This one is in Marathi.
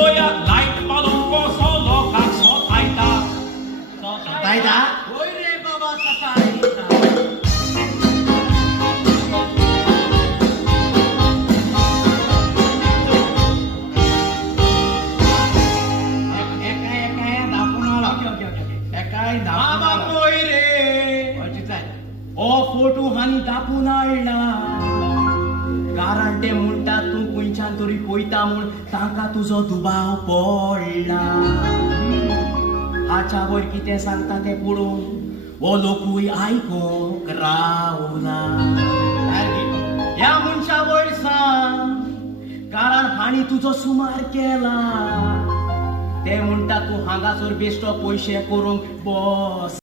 पळोवया लायट मारून कसो लोकांक सोतायता तायदा होय रे बाबा सकाळी बाबा पळय रे ओ फोटो हानी दाखवून हाडला कारण ते म्हणटा तू खंयच्यान तरी पळयता म्हूण तांकां तुजो दुबाव पडला हाच्या वयर कितें सांगता तें पळोवन हो लोकूय आयकोंक रावला ह्या मनशा वयर सांग कारण हाणी तुजो सुमार केला ते म्हणटा तू हांगासर बेश्टो पयशे करूंक बस